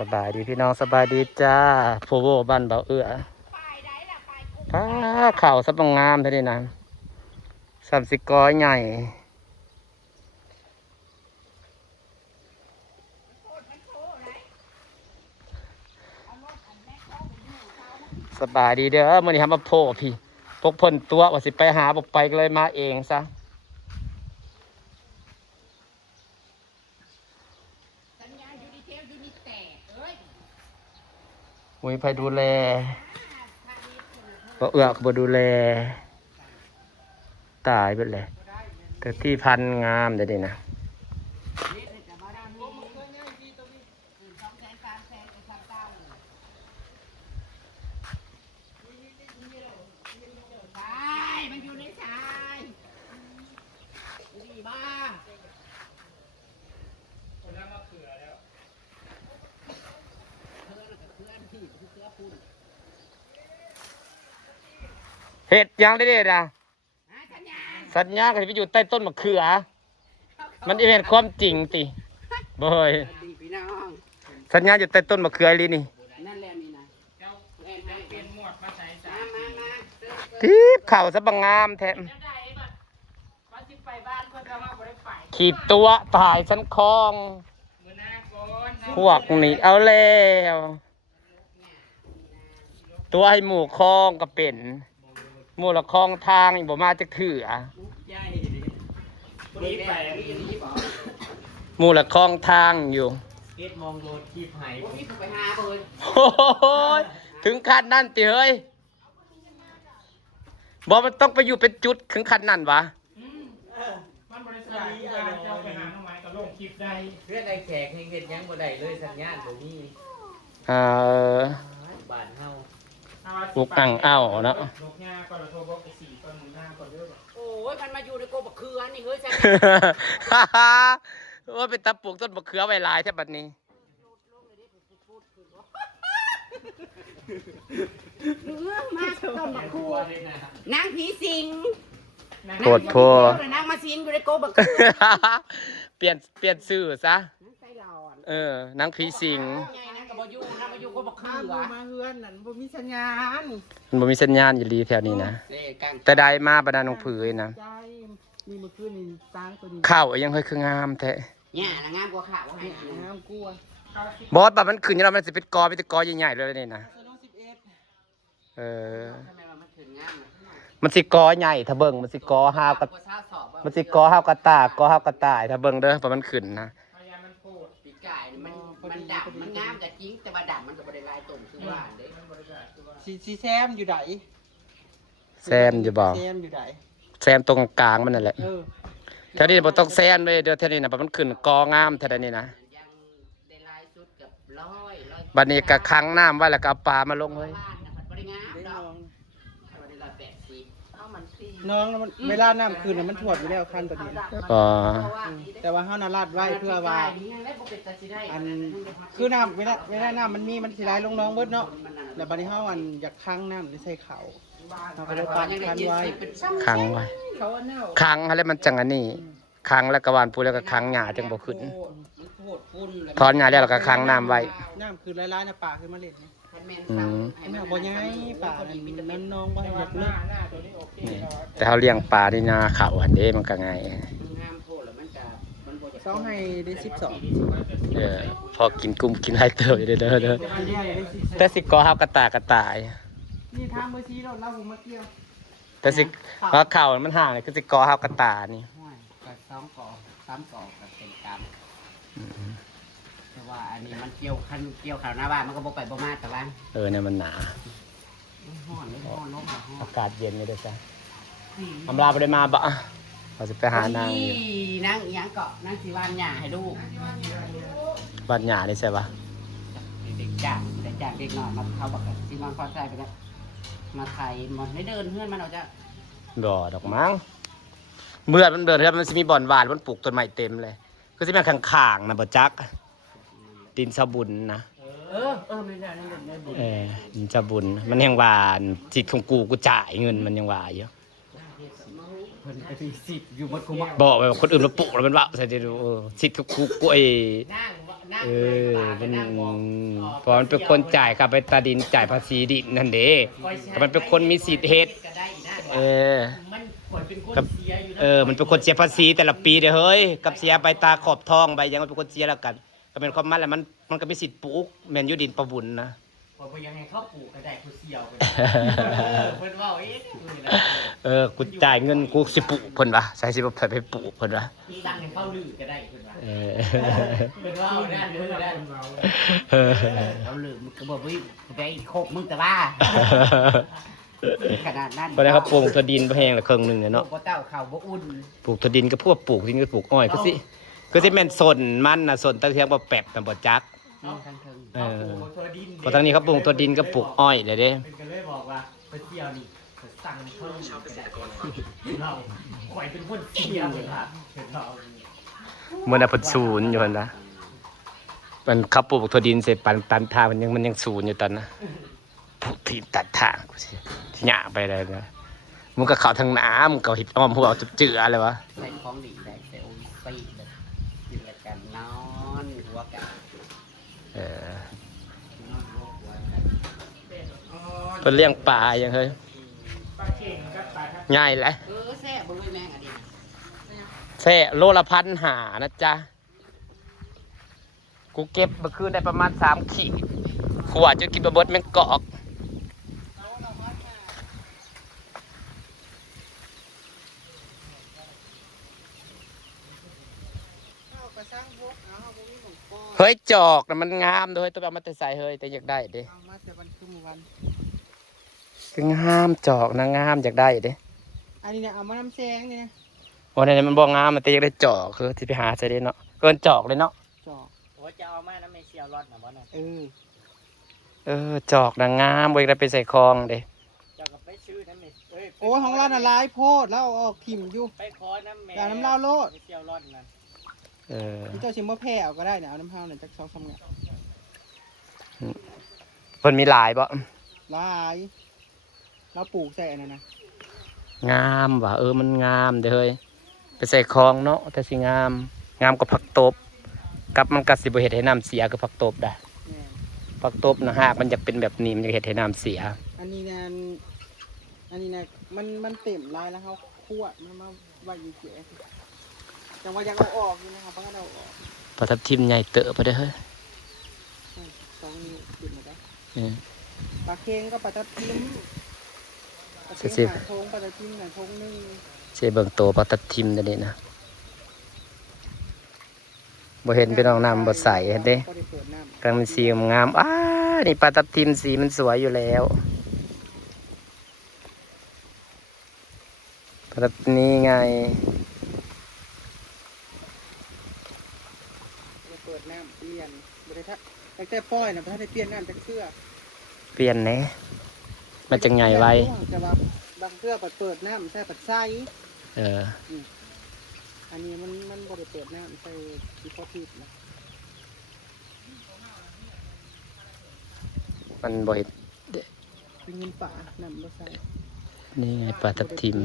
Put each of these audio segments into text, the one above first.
สบายดีพี่น้องสบายดีจ้าโฟโวบ้านเบาเอื้อถ้าข่าวสับงามเท่านี้นะสับสิกอยใหญ่สบายดีเด้อมื่อนี้ทำมาโพพี่พกเพิ่นตัวว่าสิไปหาบอกไปก็เลยมาเองซะมีใครดูแลบ่เอื้อก็บ่ดูแลตายไปเลยแต่ที่พันงามเดี๋ยวนี้นะเห็ดยังได้ๆนะสัญญาก็จะไปอยู่ใต้ต้นมะเขือมันอีเวนความจริงติบ่เฮ้ยสัญญาอยู่ใต้ต้นมะเขือลีนี่ทิพเข่าสะบังงามแท้ขีดตัวถ่ายสันคลองพวกนี่เอาแล้วตัวให้หมู่คลองก็เป็นหมู่ละคลองทางบ่มาจะถือหมู่ละคลองทางอยู่มองโดนคีบหายโอ้ยถึงขั้นนั่นติเฮ้ยบอกมันต้องไปอยู่เป็นจุดถึงขั้นนั่นวะมันบริษัทเจ้าไปหาทำไมก็ลงคลิปได้เพื่อนไอ้แขกเห็นยังบ่ได้เลยสัญญาณบ่มีบ้านเฮาปุกอังเอ้าเนาะลูกย่าก็เราโทรบอกไป4 ต้นหน้าก่อนเด้อโอ้ยมันมาอยู่ในโกบักเขือนี่เฮ้ยใช่ว่าเป็นตะปลูกต้นมะเขือไว้หลายแท่บัดนี้มาต้นบักเขือนางผีสิงโคตรโพนางมาสิงอยู่ในโกบักเขือเปลี่ยนชื่อซะนางผีสิงมาอยู่โกบักเขือมาเฮือนนั่นบ่มีสัญญาณมันบ่มีสัญญาณอยู่ดีแถวนี้นะแต่ได้มาบรรดาน้องผือนะมีเมื่อคืนนี่สร้างตัวนี้ข้าวยังค่อยคืองามแท้เนี่ยงามกว่าข้าวงามกว่าบอสแบบมันขึ้นอยู่แล้วมันสิเป็นกอใหญ่ๆเลยนี่นะมันสิกอใหญ่ถ้าเบิ่งมันสิกอห้าวกับมันสิกอห้าวกระตากกอห้าวกระต่ายถ้าเบิ่งเด้อเพราะมันขึ้นนะปีกไก่มันดำมันงามแต่จริงแต่ว่าดำมันก็บ่ได้ลายตรงคือว่าเด้สีแซมอยู่ไหนแซมอยู่บ่แซมอยู่ไหนแซมตรงกลางมันนั่นแหละแถวนี้บ่ต้องแซมเลยเดี๋ยวแถวนี้นะมันขึ้นกองามแถวนี้นะบัดนี้ก็ค้างน้ำไว้แล้วก็เอาปลามาลงเลยน้องเวลาน้ำคืนมันถ่วงอยู่แล้วคันตัวนี้แต่ว่าเฮาน่ะลาดไว้เพื่อว่าอันคือน้ำเวลาน้ำมันมีมันสิไหลลงน้องเบิดเนาะแล้วบัดนี้เฮาอันอยากค้างน้ำใส่เขาเราก็เลยปาดคันไว้ค้างไว้ค้างแล้วมันจังอันนี้ค้างแล้วก็หวานปูแล้วก็ค้างหญ้าจังบ่ขึ้นถอนหญ้าแล้วก็ค้างน้ำไว้น้ำคือหลายๆน่ะป่าขึ้นมาเล่นบ่ใหญ่ป่านั่นน้องบ่อยากเลิกแต่เขาเลี้ยงปลาที่นาเขาอันนี้มันก็ง่ายต้องให้ได้12พอกินกุ้มกินไฮเตอร์เด้อแต่สิกอห้าวกระต่ายนี่ทางเมื่อกี้เราผมมาเกี่ยวแต่สิเพราะเข่ามันห่างเลยคือสิกอห้าวกระต่ายนี่กับ2 กอ 3 กอกับเป็นกรรมแต่ว่าอันนี้มันเกี่ยวข่าวหน้าบ้านมันก็บ่ไปบ่มาแต่ว่าเนี่ยมันหนาร้อนลมอากาศเย็นเลยเด้อจ้ะอำลาไปได้มาบ่เราจะไปหานางนางอีหยังเกาะนางสิวานหญ้าให้ลูกบ้านหญ้านี่ใช่ป่ะเด็กจ้างเด็กน้อยมาเขาบอกกันสินอนพอใจไปแล้วมาไทยมันได้เดินเพื่อนมันเอาจะดอกมั้งเมื่อมันเดินแล้วมันจะมีบ่อนหวานมันปลูกต้นไม้เต็มเลยก็จะเป็นข้างๆนะบ่จักดินสะบุญนะไม่ได้ดินสะบุญมันยังหวานจิตของกูจ่ายเงินมันยังหวานเยอะเพิ่นไป10อยู่หมดกูบอกไปคนอื่นมาปลูกแล้วมันว่าใส่ดูสิทธิ์ของกูไอ้ เออมันเพราะมันเป็นคนจ่ายค่าไปตาดินจ่ายภาษีดินนั่นเด้ก็มันเป็นคนมีสิทธิ์เฮ็ดเออกับมันเป็นคนเสียภาษีแต่ละปีเด้อเฮ้ยกับเสียใบตาขอบทองใบยังมันเป็นคนเสียแล้วกันก็เป็นความมันแหละมันก็มีสิทธิ์ปลูกแม่นอยู่ดินประบุญนะพอยังให้เขาปลูกก็ได้ผู้เสียวเพิ่นว่ากูจ่ายเงินกูสิปลูกเพิ่นวะใช้สิบ่ไปปลูกเพิ่นวะสั่งให้เขาลือก็ได้เพิ่นว่าเพิ่นว่าได้เพิ่นว่าได้เขาลือมึงก็บ่วิไปโคกมึงแต่ว่าขนาดนั้นบ่ได้เขาปลูกตัวดินบ่แห้งละครึ่งนึงเนาะบ่เต้าข้าวบ่อุ่นปลูกตัวดินก็พวกปลูกดินก็ปลูกอ้อยก็สิแม่นสนมันน่ะสนตะเทียงบ่แปบน่ะบ่จักพอทางนี้เขาปลูกตัวดินก็ปลูกอ้อยเลยเด้ก็เลยบอกว่าไปเที่ยวนี่สั่งเพิ่มเราข่อยเป็นคนเที่ยวเลยครับเหมือนเพิ่นศูนย์อยู่หั่นนะมันเขาปลูกตัวดินเสร็จปันตันทางมันยังศูนย์อยู่ตอนนะปลูกที่ตัดทางกูสิหญ้าไปเลยนะมึงก็เข้าทางน้ำมึงก็หิบอ้อมหัวจุบเจืออะไรวะใส่ของดีใส่โอลิปีเลยกินกันนอนหัวกันเป็นเลี้ยงปลาอย่างเฮ้ยง่ายเลยแซ่บเลยแมงอันนี้แซ่โลละ1,500นะจ๊ะกูเก็บเมื่อคืนได้ประมาณ3 ขีดขวดจนกินบะบดแมงกอกเฮ้ยจอกนะมันงามด้วยตัวแบบมันแต่ใส่เฮ้ยแต่อยากได้เด้คืองามจอกนะงามอยากได้เด้อันนี้เนี่ยเอามาน้ำแซงนี่นะโอ้เนี่ยมันบ่งามมันแต่อยากได้จอกคือที่ไปหาใส่เด้เนาะเกินจอกเลยเนาะจอกโอ้จะเอามาน้ำไม่เชียวรอดนะบ่น่ะจอกนะงามบ่อยากได้ไปใส่คลองเด้จอกกับไปซื้อน้ำไม่โอ้ของร้านอะไรโพดแล้วออกถิ่มอยู่ไปขอน้ำแม่น้ำเล่าโลดเชียวรอดนะนี่เจ้าชิมว่าแพ้เอาก็ได้เนี่ยเอาน้ำเผาเนี่ยจัก2 3เนี่ยเพิ่นมีหลายบ่หลายเราปลูกใส่อันนั้นนะงามว่ะมันงามเด้อเฮ้ยไปใส่คลองเนาะแต่สิงามกว่าผักตบกับมันก็สิบ่เฮ็ดให้น้ำเสียคือผักตบได้ผักตบนะฮะมันจะเป็นแบบนี้มันจะเฮ็ดให้น้ำเสียอันนี้นะมันเต็มลายแล้วเขาคั่วมันมาไว้อยู่เจ๋จังว่ายังเอาออกอยู่นะครับเพราะงั้นเอาออกปลาทับทิมใหญ่เตอะไปเด้อเฮ้ย2 นิ้วติดมาได้ปลาเค็งก็ปลาทับทิมปลาทงปลาทับทิมหน่อยทงนึงเสียเบิ่งโตปลาทับทิมตัวนี้นะบ่เห็นพี่น้องน้ำบ่ใสเด้กลางมันสีงามนี่ปลาทับทิมสีมันสวยอยู่แล้วปลาทับนี้ไงเปิดน้ำเปลี่ยนบริษัทแต่ป้อยนะบริษัทได้เปลี่ยนน้ำจากเสื้อเปลี่ยนแน่มันจะไงไว้จะว่าบางเสื้อเปิดน้ำใส่ปัดไส้อันนี้มันบริเปิดน้ำใส่ดีพอทิพนะมันบ่เห็นเป็นเงินป่าน้ำบ่ใส่นี่ไงปลาทับทิม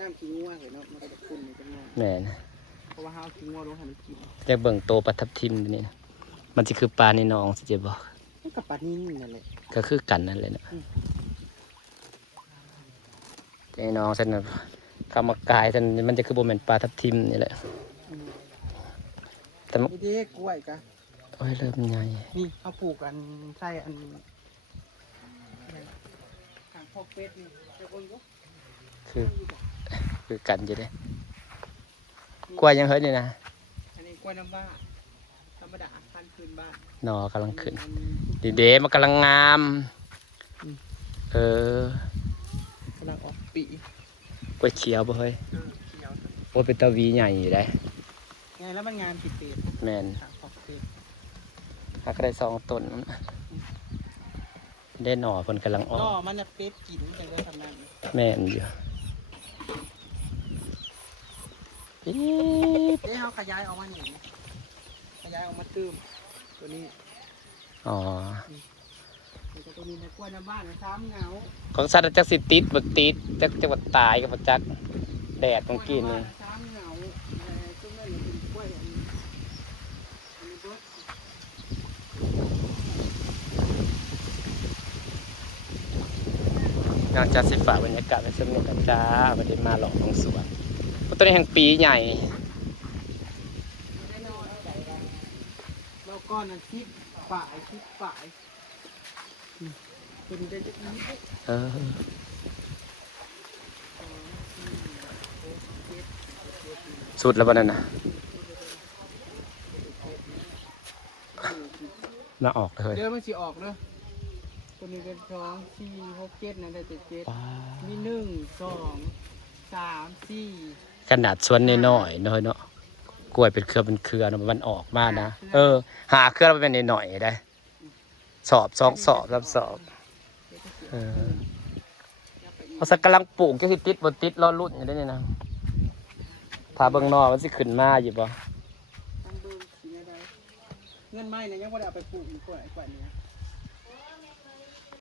น้ำขี้งัวเห็นเนาะมันก็จะขุ่นอยู่ตรงนี้แม่นะเพราะว่าเฮาขี้งัวลงหันกินจะเบิ่งโตปลาทับทิมนี่นะมันจะคือปลาในหนองสิจะบอกกับปลานิ่นั่นแหละก็คือกันนั่นแหละนะในหนองเส้นนั้นคำว่ากายเส้นมันจะคือโบแมนปลาทับทิมนี่แหละแต่นี่เด็กกล้วยกะโอ้ยเริ่มใหญ่นี่เขาปลูกกันใส่อันทางพอกเป็ดนี่คือกันจะได้กล้วยยังเฮ้ยเลยนะอันนี้กล้วยน้ำว้าธรรมดาพันคืนบ้านนอกำลังขึ้นดีมันกำลังงามกำลังออกปีกล้วยเขียวบ่เฮ้ยโอ้เป็นตะวีใหญ่อยู่ได้ไงแล้วมันงามผิดเปลี่ยนแมนหากได้2 ต้นได้หน่อคนกำลังออกหน่อมันจะเป็ดกินแต่ก็ทำงานแม่นอยู่เขาขยายออกมาหนึ่งขยายออกมาตื้มตัวนี้ตัวนี้ในกล้วยน้ำบ้าน3 เงาของสัตว์จักสิติดบ่ติดจักตายกับจักแดดต้องกินนี่3 เงา อยอันนี้เบิด นอกจากสิฝากบรรยากาศไปสำเนียงกันจ้าวันนี้มาหลอกของสวนต้นนี้แห่งปีใหญ่ เราก้อนนั้นคิดฝ่ายเป็นได้จะนี้ เออสุดแล้วบ้านั้นนะน่าออกเลย เดี๋ยวมันสิออกเนอะตัวนี้เป็น2 4 6 7นั่นได้แต่7มี1 2 3 4 ขนาดสวนน้อยๆน้อยเนาะกล้วยเป็นเครือเนาะมันออกมานะหาเครือมันเป็นหน่อยๆได้สอบ2 สอบ3 สอบเขาสักกำลังปลูกก็คือติดบนติดรอรุ่นอยู่ได้เนี่ยนะพาเบิ่งนอกมันสิขึ้นมาอยู่บ่ ตั้งเบิ่งสิได้เงินไม้เนี่ยยังบ่ได้เอาไปปลูกอีกกว่านี้